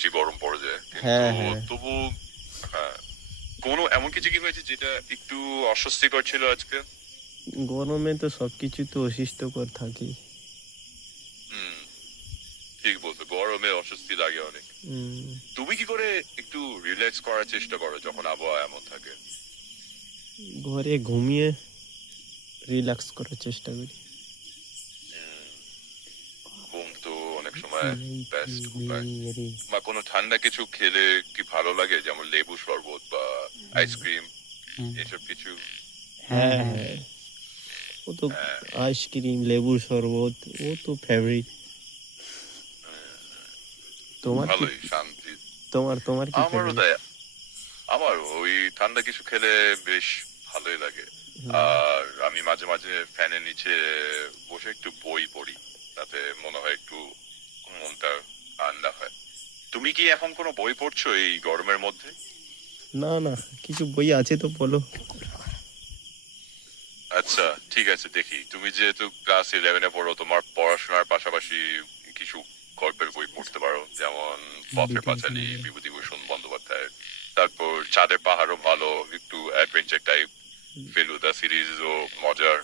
বেশি গরম পড়ে যায়, কিন্তু হ্যাঁ হ্যাঁ, তবু হ্যাঁ, কোনো এমন কিছু কি হয়েছে যেটা একটু অস্বস্তিকর ছিল আজকে? গরমে তো সবকিছু তো অসুস্থকর থাকে। হুম, ঠিক বলছো, গরমে অস্বস্তি লাগে অনেক। তুমি কি করে একটু রিল্যাক্স করার চেষ্টা করো যখন আবহাওয়া এমন থাকে? ঘরে ঘুমিয়ে রিল্যাক্স করার চেষ্টা করি। হুম, ঘুম তো অনেক সময় বেস্ট উপায়। বা কোনো ঠান্ডা কিছু খেলে কি ভালো লাগে, যেমন লেবু শরবত বা আইসক্রিম, এসব কিছু? হ্যাঁ হ্যাঁ, ও তো হ্যাঁ, আইসক্রিম, লেবুর শরবত, ও তো ফেভারিট। তোমার কি ভালোই শান্তি। তোমার তোমার কি আমারও ফেভারিট? তাই, আমার ওই ঠান্ডা কিছু খেলে বেশ ভালোই লাগে। আর আমি মাঝে মাঝে ফ্যানের নিচে বসে একটু বই পড়ি, তাতে মনে হয় একটু মনটা ঠান্ডা হয়। তুমি কি এখন কোনো বই পড়ছো এই গরমের মধ্যে? না না, কিছু বই আছে তো বলো। আচ্ছা, ঠিক আছে, দেখি। তুমি যেহেতু ক্লাস 11-এ পড়ো, তোমার পড়াশোনার পাশাপাশি কিছু গল্পের বই পড়তে পারো, যেমন পথের পাঁচালী বিভূতিভূষণ বন্দ্যোপাধ্যায়। তারপর চাঁদের পাহাড়ও ভালো, একটু অ্যাডভেঞ্চার টাইপ। ফেলুদা সিরিজও মজার।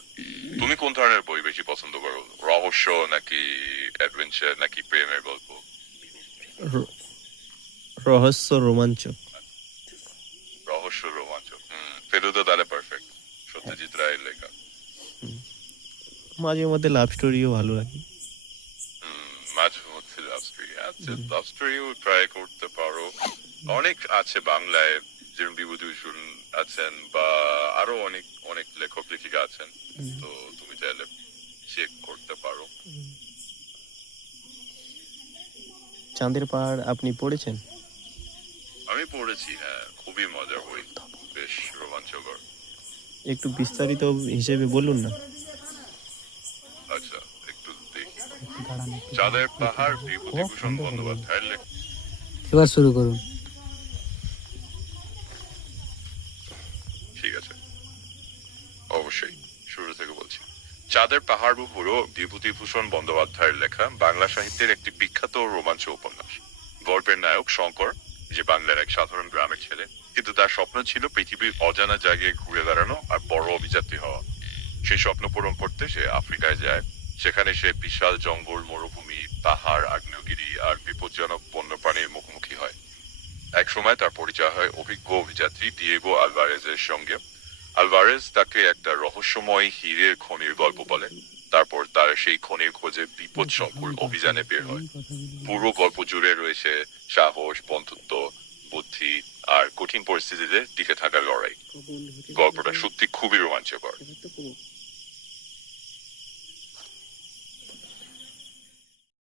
তুমি কোন ধরনের বই বেশি পছন্দ করো, রহস্য নাকি অ্যাডভেঞ্চার নাকি প্রেমের গল্প? র- রহস্য রোমাঞ্চক। রহস্য রোমাঞ্চক, ফেলুদা তাহলে পারফেক্ট, সত্যজিৎ রায়ের লেখা। মাঝে মধ্যে লাভ স্টোরিও ভালো লাগে। মাঝে মধ্যে লাভ স্টোরি, আচ্ছা, লাভ স্টোরিও ট্রাই করতে পারো। অনেক আছে বাংলায়, যেমন বিভূতিভূষণ আছেন, বা আরো অনেক অনেক লেখক লেখিকা আছেন। তো তুমি চাইলে চেক করতে পারো। চাঁদের পাহাড় আপনি পড়েছেন? আমি পড়েছি, হ্যাঁ, খুবই মজার বই, বেশ রোমাঞ্চকর। একটু বিস্তারিত হিসেবে বলুন না। আচ্ছা, একটু দেখি। চাঁদের পাহাড় বিভূতিভূষণ বন্দ্যোপাধ্যায়ের লেখা। এবার শুরু করুন। ঠিক আছে, অবশ্যই শুরু থেকে বলছি। চাঁদের পাহাড় হলো বিভূতিভূষণ বন্দ্যোপাধ্যায়ের লেখা বাংলা সাহিত্যের একটি বিখ্যাত রোমাঞ্চ উপন্যাস। গল্পের নায়ক শঙ্কর, যে বাংলার এক সাধারণ গ্রামের ছেলে, কিন্তু তার স্বপ্ন ছিল পৃথিবীর অজানা জায়গায় ঘুরে বেড়ানো আর বড় অভিযাত্রী হওয়া। সেই স্বপ্ন পূরণ করতে সে আফ্রিকায় যায়। সেখানে সে বিশাল জঙ্গল, মরুভূমি, পাহাড়, আগ্নেয়গিরি আর বিপজ্জনক বন্যপ্রাণীর মুখোমুখি হয়। এক সময় তার পরিচয় হয় অভিজ্ঞ অভিযাত্রী ডিয়েগো আলভারেজের সঙ্গে। আলভারেজ তাকে একটা রহস্যময় হীরের খনির গল্প বলে। তারপর তার সেই খনির খোঁজে বিপজ্জনক অভিযানে বের হয়। পুরো গল্প জুড়ে রয়েছে সাহস, বন্ধুত্ব, বুদ্ধি আর কঠিন পরিস্থিতিতে টিকে থাকার লড়াই। গল্পটা সত্যি খুবই রোমাঞ্চকর।